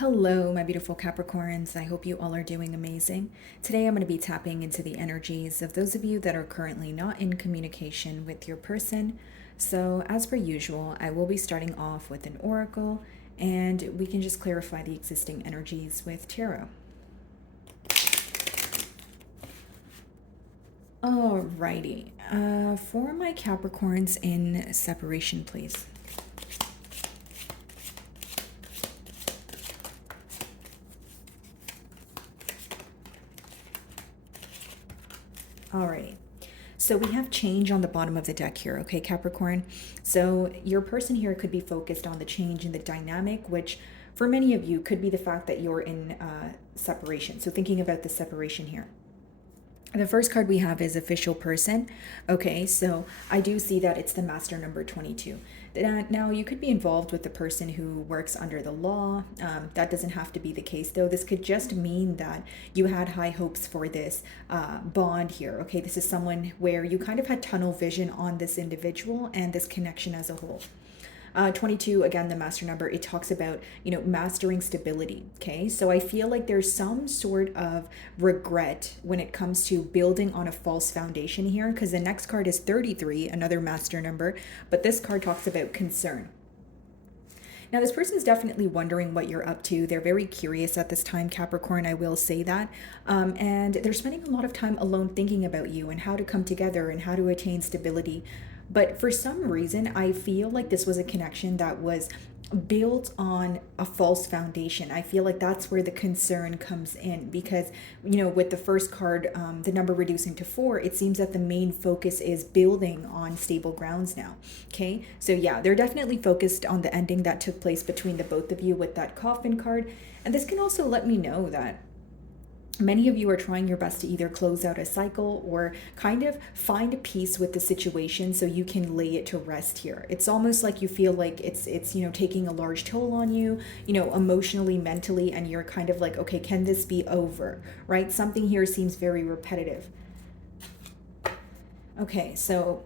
Hello, my beautiful Capricorns. I hope you all are doing amazing. Today, I'm going to be tapping into the energies of those of you that are currently not in communication with your person. So, as per usual, I will be starting off with an oracle and we can just clarify the existing energies with tarot. Alrighty. For my Capricorns in separation, please. Alrighty. So we have change on the bottom of the deck here, okay, Capricorn? So your person here could be focused on the change in the dynamic, which for many of you could be the fact that you're in separation. So thinking about the separation here. The first card we have is official person. Okay, so I do see that it's the master number 22. Now, you could be involved with the person who works under the law. That doesn't have to be the case, though. This could just mean that you had high hopes for this bond here. Okay, this is someone where you kind of had tunnel vision on this individual and this connection as a whole. 22, again, the master number, it talks about, mastering stability. Okay. So I feel like there's some sort of regret when it comes to building on a false foundation here, because the next card is 33, another master number, but this card talks about concern. Now, this person's definitely wondering what you're up to. They're very curious at this time, Capricorn, I will say that. And they're spending a lot of time alone thinking about you and how to come together and how to attain stability. But for some reason, I feel like this was a connection that was built on a false foundation. I feel like that's where the concern comes in because, with the first card, the number reducing to 4, it seems that the main focus is building on stable grounds now. Okay, so yeah, they're definitely focused on the ending that took place between the both of you with that coffin card. And this can also let me know that many of you are trying your best to either close out a cycle or kind of find peace with the situation so you can lay it to rest here. It's almost like you feel like it's taking a large toll on you, emotionally, mentally, and you're kind of like, okay, can this be over, right? Something here seems very repetitive. Okay, so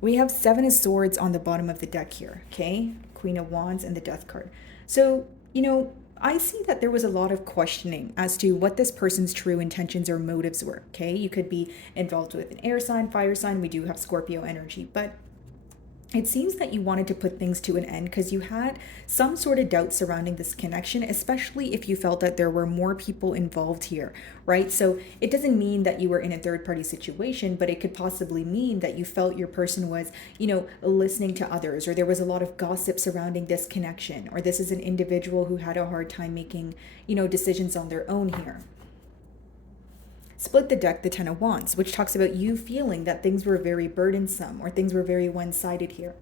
we have 7 of Swords on the bottom of the deck here, okay? Queen of Wands and the Death card. So, I see that there was a lot of questioning as to what this person's true intentions or motives were, okay? You could be involved with an air sign, fire sign. We do have Scorpio energy, but it seems that you wanted to put things to an end because you had some sort of doubt surrounding this connection, especially if you felt that there were more people involved here, right? So it doesn't mean that you were in a third party situation, but it could possibly mean that you felt your person was, listening to others, or there was a lot of gossip surrounding this connection, or this is an individual who had a hard time making, decisions on their own here. Split the deck, the 10 of Wands, which talks about you feeling that things were very burdensome or things were very one-sided here.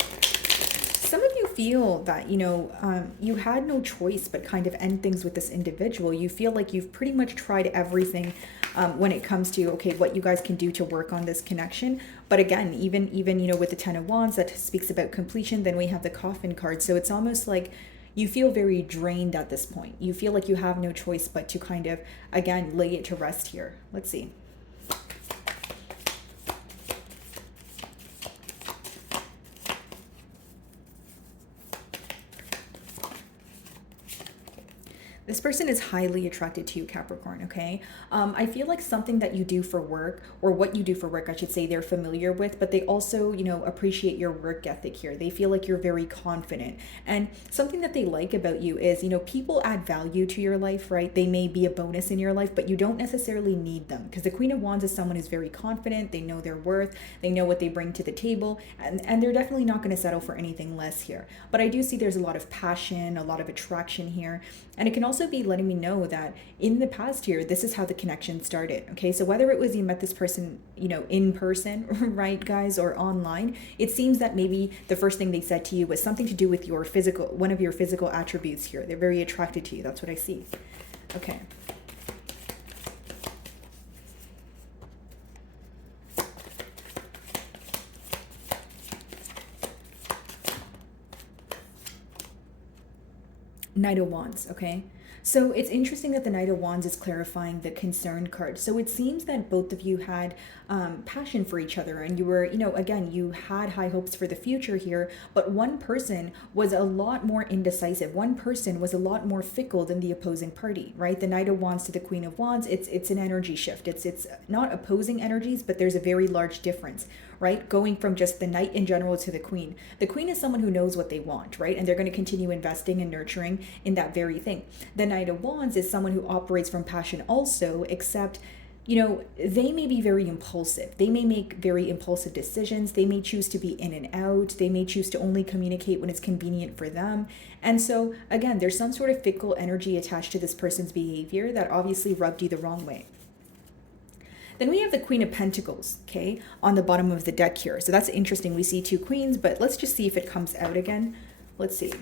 Some of you feel that, you had no choice but kind of end things with this individual. You feel like you've pretty much tried everything when it comes to, okay, what you guys can do to work on this connection. But again, even with the 10 of Wands that speaks about completion, then we have the Coffin card. So it's almost like you feel very drained at this point. You feel like you have no choice but to kind of, again, lay it to rest here. Let's see. This person is highly attracted to you, Capricorn, okay? I feel like something that you do for work, or what you do for work, I should say, they're familiar with, but they also, appreciate your work ethic here. They feel like you're very confident. And something that they like about you is, people add value to your life, right? They may be a bonus in your life, but you don't necessarily need them. Because the Queen of Wands is someone who's very confident. They know their worth. They know what they bring to the table. And they're definitely not going to settle for anything less here. But I do see there's a lot of passion, a lot of attraction here. And it can also be letting me know that in the past here, this is how the connection started. Okay, so whether it was you met this person, in person, right, guys, or online, it seems that maybe the first thing they said to you was something to do with your physical, one of your physical attributes here. They're very attracted to you. That's what I see. Okay. Knight of Wands, okay? So it's interesting that the Knight of Wands is clarifying the concern card. So it seems that both of you had passion for each other, and you were, again, you had high hopes for the future here, but one person was a lot more indecisive. One person was a lot more fickle than the opposing party, right? The Knight of Wands to the Queen of Wands, it's an energy shift. It's not opposing energies, but there's a very large difference, right? Going from just the Knight in general to the Queen. The Queen is someone who knows what they want, right? And they're going to continue investing and nurturing in that very thing. The Knight of Wands is someone who operates from passion also, except they may be very impulsive. They may make very impulsive decisions. They may choose to be in and out. They may choose to only communicate when it's convenient for them. And so, again, there's some sort of fickle energy attached to this person's behavior that obviously rubbed you the wrong way. Then we have the Queen of Pentacles, okay, on the bottom of the deck here. So that's interesting. We see two queens, but let's just see if it comes out again. Let's see.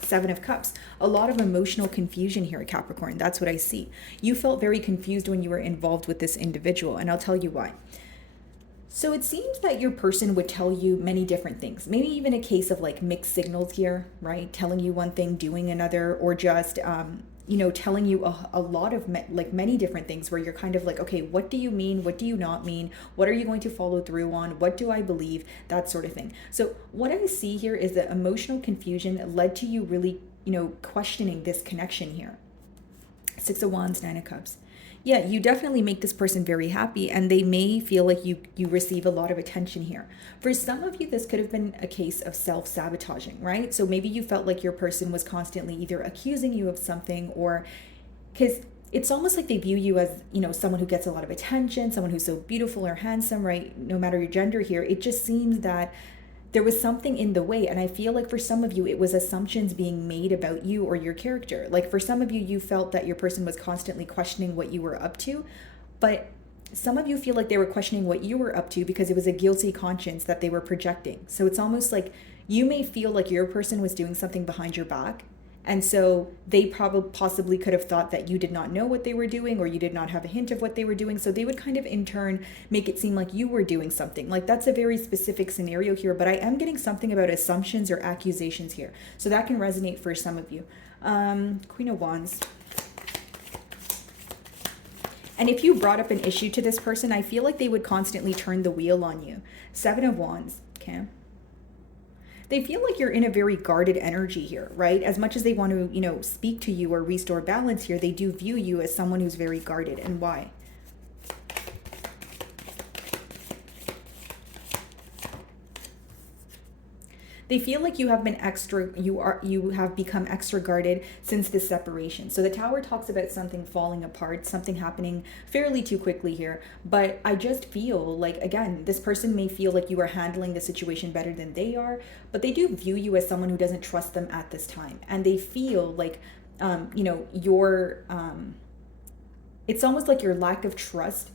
Seven of Cups. A lot of emotional confusion here, Capricorn. That's what I see. You felt very confused when you were involved with this individual, and I'll tell you why. So it seems that your person would tell you many different things. Maybe even a case of like mixed signals here, right? Telling you one thing, doing another, or just telling you a lot of many different things where you're kind of like, okay, what do you mean? What do you not mean? What are you going to follow through on? What do I believe? That sort of thing. So what I see here is that emotional confusion led to you really, questioning this connection here. Six of Wands, Nine of Cups. Yeah, you definitely make this person very happy, and they may feel like you receive a lot of attention here. For some of you, this could have been a case of self-sabotaging, right? So maybe you felt like your person was constantly either accusing you of something, or because it's almost like they view you as, someone who gets a lot of attention, someone who's so beautiful or handsome, right? No matter your gender here, it just seems that there was something in the way. And I feel like for some of you, it was assumptions being made about you or your character. Like for some of you, you felt that your person was constantly questioning what you were up to. But some of you feel like they were questioning what you were up to because it was a guilty conscience that they were projecting. So it's almost like you may feel like your person was doing something behind your back. And so they possibly could have thought that you did not know what they were doing, or you did not have a hint of what they were doing. So they would kind of in turn make it seem like you were doing something. Like that's a very specific scenario here, but I am getting something about assumptions or accusations here. So that can resonate for some of you. Queen of Wands. And if you brought up an issue to this person, I feel like they would constantly turn the wheel on you. Seven of Wands, okay? They feel like you're in a very guarded energy here, right? As much as they want to, speak to you or restore balance here, they do view you as someone who's very guarded. And why? They feel like you have become extra guarded since this separation. So the Tower talks about something falling apart, something happening fairly too quickly here. But I just feel like, again, this person may feel like you are handling the situation better than they are, but they do view you as someone who doesn't trust them at this time. And they feel like, it's almost like your lack of trust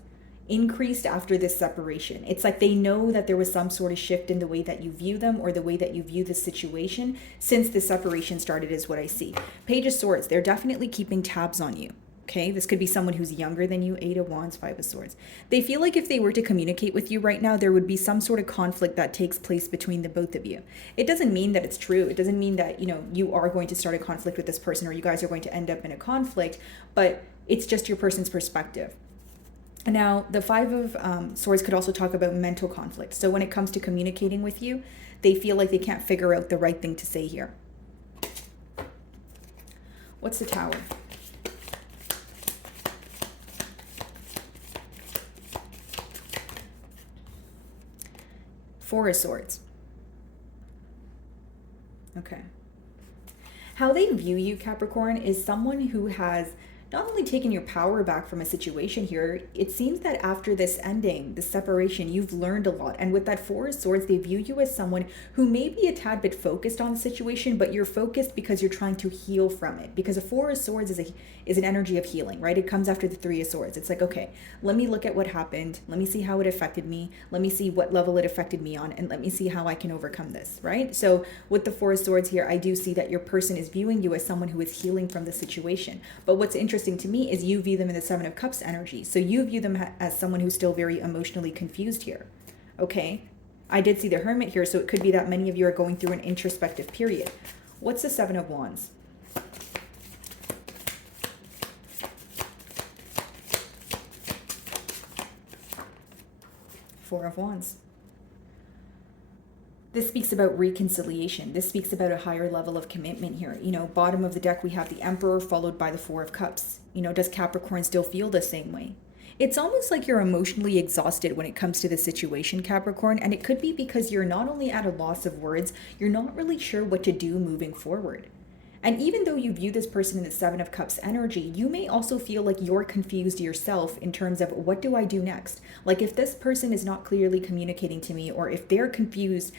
increased after this separation. It's like they know that there was some sort of shift in the way that you view them or the way that you view the situation since the separation started, is what I see. Page of Swords, they're definitely keeping tabs on you. Okay, this could be someone who's younger than you. Eight of Wands, Five of Swords. They feel like if they were to communicate with you right now, there would be some sort of conflict that takes place between the both of you. It doesn't mean that it's true. It doesn't mean that, you are going to start a conflict with this person or you guys are going to end up in a conflict, but it's just your person's perspective. Now, the Five of Swords could also talk about mental conflict. So when it comes to communicating with you, they feel like they can't figure out the right thing to say here. What's the Tower? Four of Swords. Okay. How they view you, Capricorn, is someone who has not only taken your power back from a situation here, it seems that after this ending, the separation, you've learned a lot. And with that Four of Swords, they view you as someone who may be a tad bit focused on the situation, but you're focused because you're trying to heal from it. Because a Four of Swords is an energy of healing, right? It comes after the Three of Swords. It's like, okay, let me look at what happened. Let me see how it affected me. Let me see what level it affected me on, and let me see how I can overcome this, right? So with the Four of Swords here, I do see that your person is viewing you as someone who is healing from the situation. But what's interesting to me is you view them in the Seven of Cups energy. So you view them as someone who's still very emotionally confused here. Okay, I did see the Hermit here, so it could be that many of you are going through an introspective period. What's the Seven of Wands? Four of Wands. This speaks about reconciliation. This speaks about a higher level of commitment here. Bottom of the deck, we have the Emperor followed by the Four of Cups. Does Capricorn still feel the same way? It's almost like you're emotionally exhausted when it comes to the situation, Capricorn, and it could be because you're not only at a loss of words, you're not really sure what to do moving forward. And even though you view this person in the Seven of Cups energy, you may also feel like you're confused yourself in terms of what do I do next? Like if this person is not clearly communicating to me, or if they're confused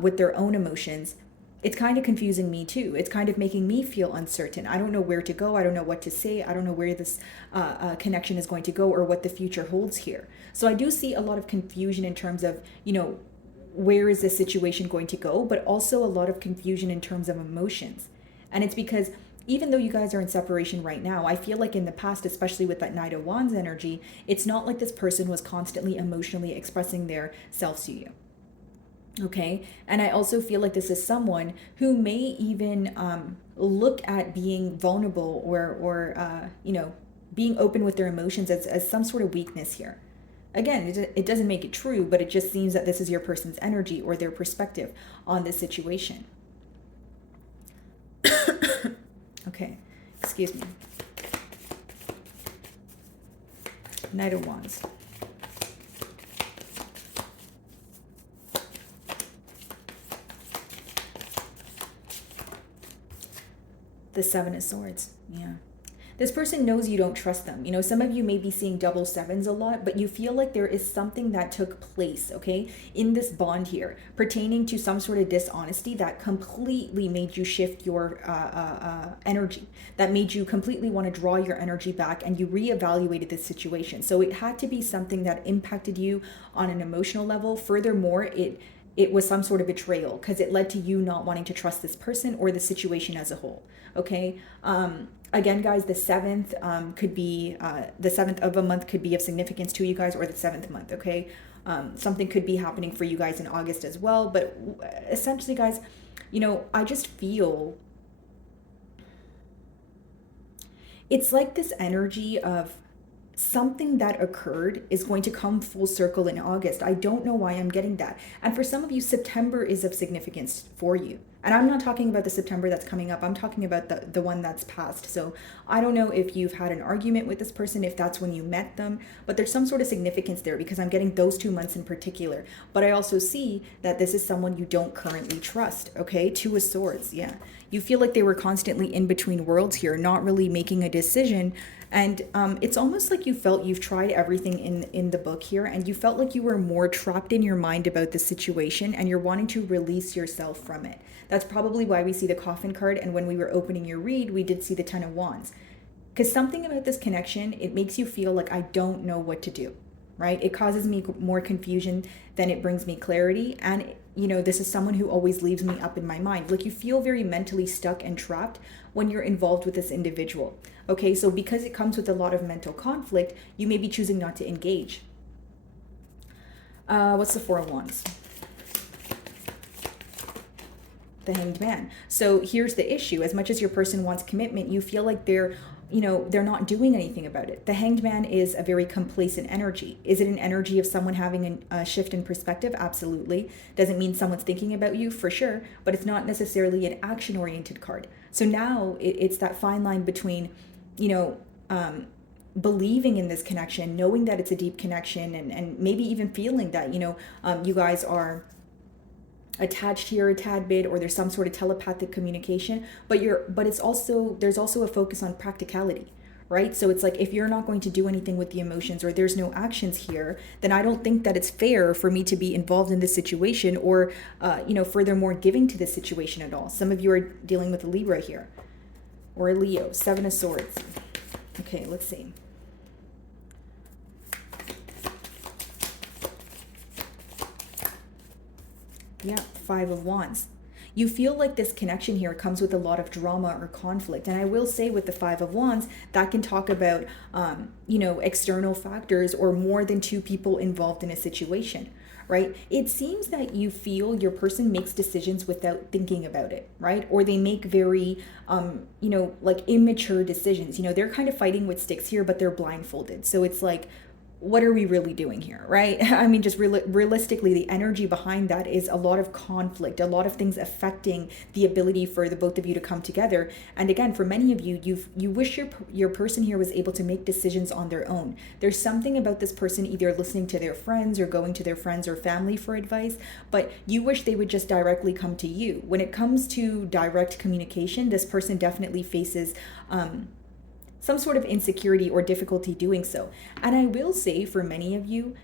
with their own emotions, it's kind of confusing me too. It's kind of making me feel uncertain. I don't know where to go. I don't know what to say. I don't know where this connection is going to go or what the future holds here. So I do see a lot of confusion in terms of, where is this situation going to go, but also a lot of confusion in terms of emotions. And it's because even though you guys are in separation right now, I feel like in the past, especially with that Knight of Wands energy, it's not like this person was constantly emotionally expressing their selves to you. Okay. And I also feel like this is someone who may even look at being vulnerable or being open with their emotions as some sort of weakness here. Again, it doesn't make it true, but it just seems that this is your person's energy or their perspective on this situation. Okay, excuse me. Knight of Wands. The Seven of Swords, yeah. This person knows you don't trust them. Some of you may be seeing double sevens a lot, but you feel like there is something that took place, okay, in this bond here, pertaining to some sort of dishonesty that completely made you shift your energy, that made you completely want to draw your energy back, and you reevaluated this situation. So it had to be something that impacted you on an emotional level. Furthermore, it was some sort of betrayal because it led to you not wanting to trust this person or the situation as a whole. Okay. Again, guys, the seventh could be the seventh of a month could be of significance to you guys, or the seventh month. Okay. Something could be happening for you guys in August as well. But essentially, guys, I just feel it's like this energy of something that occurred is going to come full circle in August. I don't know why I'm getting that. And for some of you, September is of significance for you. And I'm not talking about the September that's coming up. I'm talking about the one that's past. So I don't know if you've had an argument with this person, if that's when you met them, but there's some sort of significance there because I'm getting those 2 months in particular. But I also see that this is someone you don't currently trust, okay? Two of Swords, yeah. You feel like they were constantly in between worlds here, not really making a decision. And it's almost like you felt you've tried everything in the book here, and you felt like you were more trapped in your mind about the situation, and you're wanting to release yourself from it. That's probably why we see the Coffin card, and when we were opening your read, we did see the Ten of Wands. Because something about this connection, it makes you feel like I don't know what to do, right? It causes me more confusion than it brings me clarity. And, this is someone who always leaves me up in my mind. Like you feel very mentally stuck and trapped when you're involved with this individual. Okay, so because it comes with a lot of mental conflict, you may be choosing not to engage. What's the Four of Wands? The Hanged Man. So here's the issue. As much as your person wants commitment, you feel like they're not doing anything about it. The Hanged Man is a very complacent energy. Is it an energy of someone having a shift in perspective? Absolutely. Doesn't mean someone's thinking about you, for sure, but it's not necessarily an action-oriented card. So now it's that fine line between, believing in this connection, knowing that it's a deep connection, and maybe even feeling that, you guys are attached here a tad bit, or there's some sort of telepathic communication, but there's also a focus on practicality, right? So it's like, if you're not going to do anything with the emotions, or there's no actions here, then I don't think that it's fair for me to be involved in this situation, or furthermore giving to this situation at all. Some of you are dealing with a Libra here, or a Leo. Seven of Swords. Okay, let's see. Yeah, Five of Wands. You feel like this connection here comes with a lot of drama or conflict. And I will say with the Five of Wands, that can talk about, external factors or more than two people involved in a situation, right? It seems that you feel your person makes decisions without thinking about it, right? Or they make very, immature decisions. They're kind of fighting with sticks here, but they're blindfolded. So it's like, what are we really doing here, right? I mean, just realistically, the energy behind that is a lot of conflict, a lot of things affecting the ability for the both of you to come together. And again, for many of you, you wish your person here was able to make decisions on their own. There's something about this person either listening to their friends or going to their friends or family for advice, but you wish they would just directly come to you. When it comes to direct communication, this person definitely faces some sort of insecurity or difficulty doing so. And I will say, for many of you,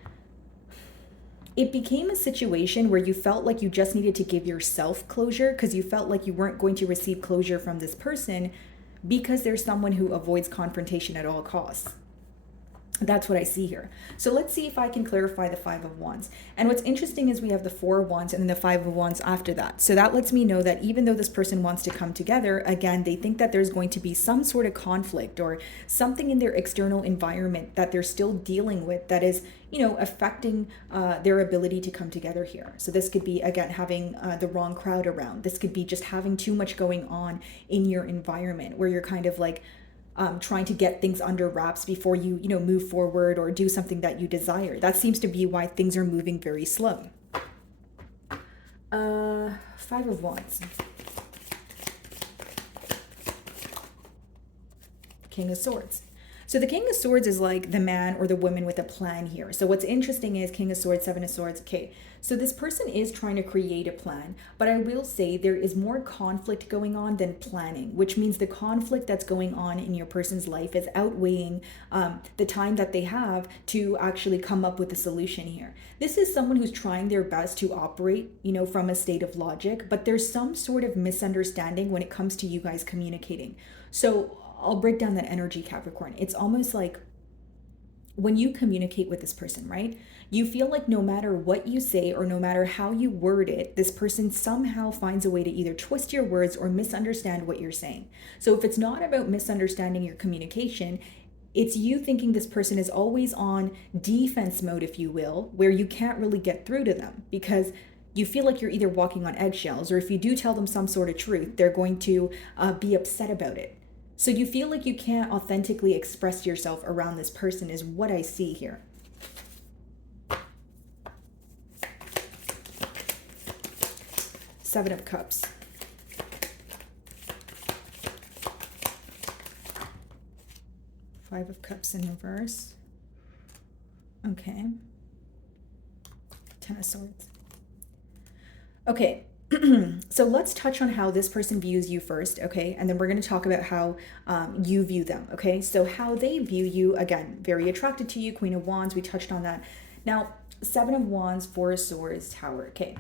it became a situation where you felt like you just needed to give yourself closure because you felt like you weren't going to receive closure from this person because there's someone who avoids confrontation at all costs. That's what I see here. So let's see if I can clarify the Five of Wands. And what's interesting is we have the Four of Wands and then the Five of Wands after that. So that lets me know that even though this person wants to come together, again, they think that there's going to be some sort of conflict or something in their external environment that they're still dealing with that is, affecting their ability to come together here. So this could be, again, having the wrong crowd around. This could be just having too much going on in your environment where you're kind of like, trying to get things under wraps before you move forward or do something that you desire. That seems to be why things are moving very slow. Five of Wands. King of Swords. So the King of Swords is like the man or the woman with a plan here. So what's interesting is King of Swords, Seven of Swords. Okay, so this person is trying to create a plan, but I will say there is more conflict going on than planning, which means the conflict that's going on in your person's life is outweighing the time that they have to actually come up with a solution here. This is someone who's trying their best to operate, from a state of logic, but there's some sort of misunderstanding when it comes to you guys communicating. So I'll break down that energy, Capricorn. It's almost like when you communicate with this person, right? You feel like no matter what you say or no matter how you word it, this person somehow finds a way to either twist your words or misunderstand what you're saying. So if it's not about misunderstanding your communication, it's you thinking this person is always on defense mode, if you will, where you can't really get through to them because you feel like you're either walking on eggshells, or if you do tell them some sort of truth, they're going to be upset about it. So you feel like you can't authentically express yourself around this person is what I see here. Seven of Cups. Five of Cups in reverse. Okay. Ten of Swords. Okay. So let's touch on how this person views you first, okay? And then we're going to talk about how you view them, okay? So how they view you, again, very attracted to you, Queen of Wands, we touched on that. Now, Seven of Wands, Four of Swords, Tower, okay?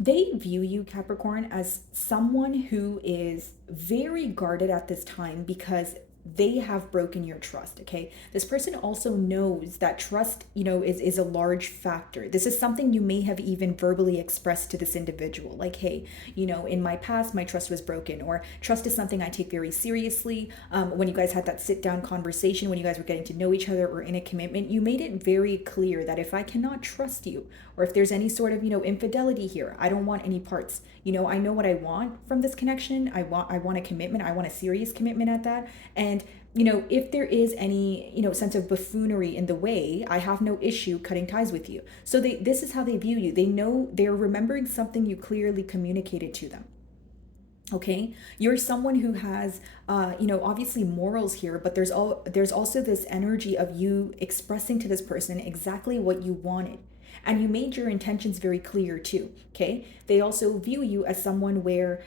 They view you, Capricorn, as someone who is very guarded at this time because they have broken your trust, okay? This person also knows that trust, is a large factor. This is something you may have even verbally expressed to this individual. Like, hey, in my past, my trust was broken, or trust is something I take very seriously. When you guys had that sit down conversation, when you guys were getting to know each other or in a commitment, you made it very clear that if I cannot trust you, or if there's any sort of, infidelity here, I don't want any parts. I know what I want from this connection. I want a commitment. I want a serious commitment at that. And, if there is any, sense of buffoonery in the way, I have no issue cutting ties with you. So this is how they view you. They know they're remembering something you clearly communicated to them. Okay, you're someone who has, obviously morals here, but there's also this energy of you expressing to this person exactly what you wanted. And you made your intentions very clear too, okay? They also view you as someone where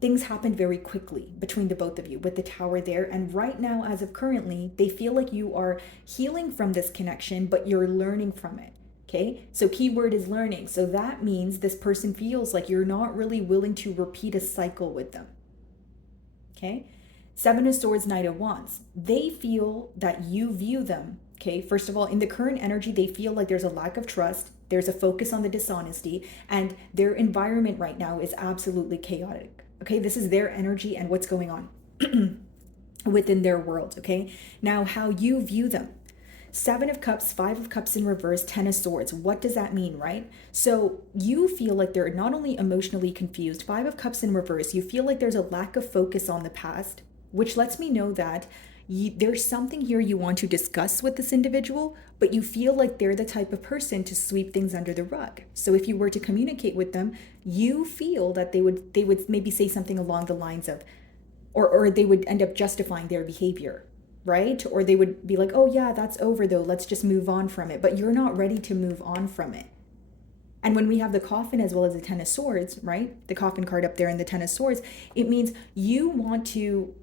things happen very quickly between the both of you with the Tower there. And right now, as of currently, they feel like you are healing from this connection, but you're learning from it, okay? So keyword is learning. So that means this person feels like you're not really willing to repeat a cycle with them, okay? Seven of Swords, Knight of Wands. They feel that you view them, okay? First of all, in the current energy, they feel like there's a lack of trust. There's a focus on the dishonesty, and their environment right now is absolutely chaotic, okay? This is their energy and what's going on within their world, okay? Now, how you view them. Seven of Cups, Five of Cups in reverse, Ten of Swords. What does that mean, right? So you feel like they're not only emotionally confused, Five of Cups in reverse, you feel like there's a lack of focus on the past, which lets me know that There's something here you want to discuss with this individual, but you feel like they're the type of person to sweep things under the rug. So if you were to communicate with them, you feel that they would maybe say something along the lines of, or they would end up justifying their behavior, right? Or they would be like, oh yeah, that's over though, let's just move on from it. But you're not ready to move on from it. And when we have the coffin as well as the Ten of Swords, right? The coffin card up there and the Ten of Swords, it means you want to,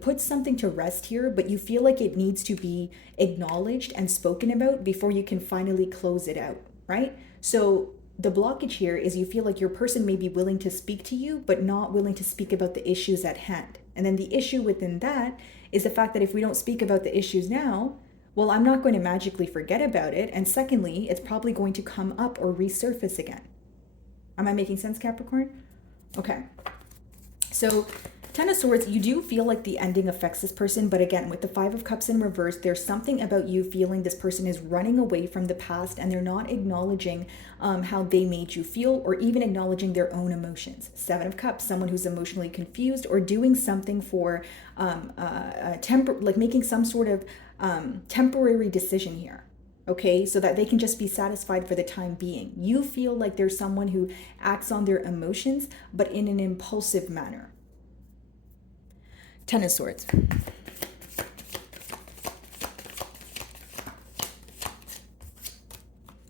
put something to rest here, but you feel like it needs to be acknowledged and spoken about before you can finally close it out, right? So the blockage here is you feel like your person may be willing to speak to you, but not willing to speak about the issues at hand. And then the issue within that is the fact that if we don't speak about the issues now, well, I'm not going to magically forget about it. And secondly, it's probably going to come up or resurface again. Am I making sense, Capricorn? Okay. So Ten of Swords, you do feel like the ending affects this person. But again, with the Five of Cups in reverse, there's something about you feeling this person is running away from the past and they're not acknowledging how they made you feel or even acknowledging their own emotions. Seven of Cups, someone who's emotionally confused or doing something for like making some sort of temporary decision here. Okay, so that they can just be satisfied for the time being. You feel like there's someone who acts on their emotions, but in an impulsive manner. Ten of Swords.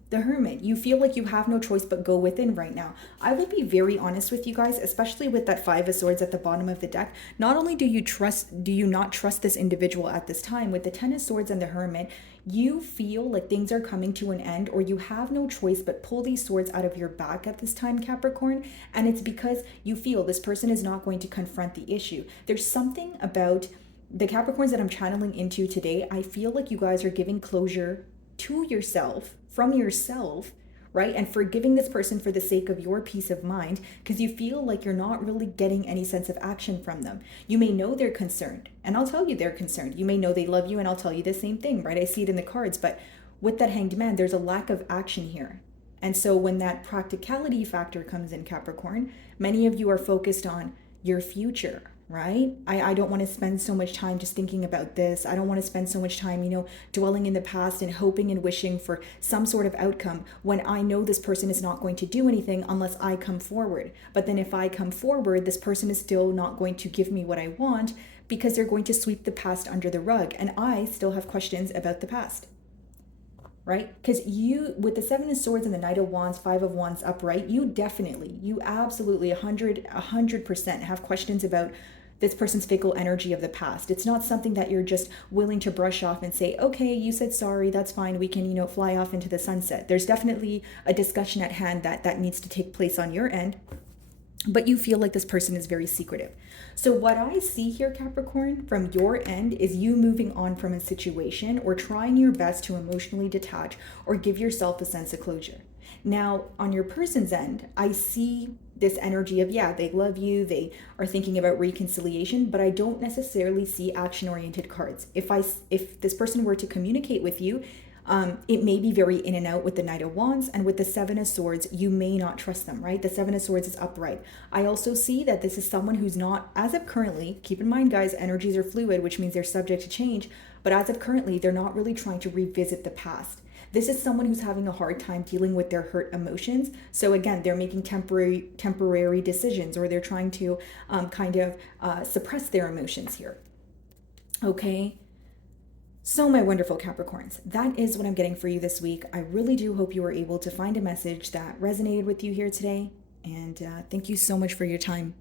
The Hermit, you feel like you have no choice but go within right now. I will be very honest with you guys, especially with that Five of Swords at the bottom of the deck. Not only do you not trust this individual at this time, with the Ten of Swords and the Hermit, you feel like things are coming to an end, or you have no choice but pull these swords out of your back at this time, Capricorn. And it's because you feel this person is not going to confront the issue. There's something about the Capricorns that I'm channeling into today. I feel like you guys are giving closure to yourself, from yourself, right? And forgiving this person for the sake of your peace of mind, because you feel like you're not really getting any sense of action from them. You may know they're concerned, and I'll tell you they're concerned. You may know they love you, and I'll tell you the same thing, right? I see it in the cards, but with that Hanged Man, there's a lack of action here. And so when that practicality factor comes in, Capricorn, many of you are focused on your future, right? I don't want to spend so much time just thinking about this. I don't want to spend so much time, dwelling in the past and hoping and wishing for some sort of outcome when I know this person is not going to do anything unless I come forward. But then if I come forward, this person is still not going to give me what I want because they're going to sweep the past under the rug. And I still have questions about the past. Right? Because you, with the Seven of Swords and the Knight of Wands, Five of Wands upright, you absolutely 100% have questions about this person's fickle energy of the past. It's not something that you're just willing to brush off and say, okay, you said sorry, that's fine, we can, fly off into the sunset. There's definitely a discussion at hand that needs to take place on your end, but you feel like this person is very secretive. So what I see here, Capricorn, from your end is you moving on from a situation or trying your best to emotionally detach or give yourself a sense of closure. Now, on your person's end, I see this energy of, yeah, they love you, they are thinking about reconciliation, but I don't necessarily see action-oriented cards. If this person were to communicate with you, it may be very in and out with the Knight of Wands, and with the Seven of Swords, you may not trust them, right? The Seven of Swords is upright. I also see that this is someone who's not, as of currently, keep in mind, guys, energies are fluid, which means they're subject to change, but as of currently, they're not really trying to revisit the past. This is someone who's having a hard time dealing with their hurt emotions. So again, they're making temporary decisions, or they're trying to suppress their emotions here. Okay. So my wonderful Capricorns, that is what I'm getting for you this week. I really do hope you were able to find a message that resonated with you here today. And thank you so much for your time.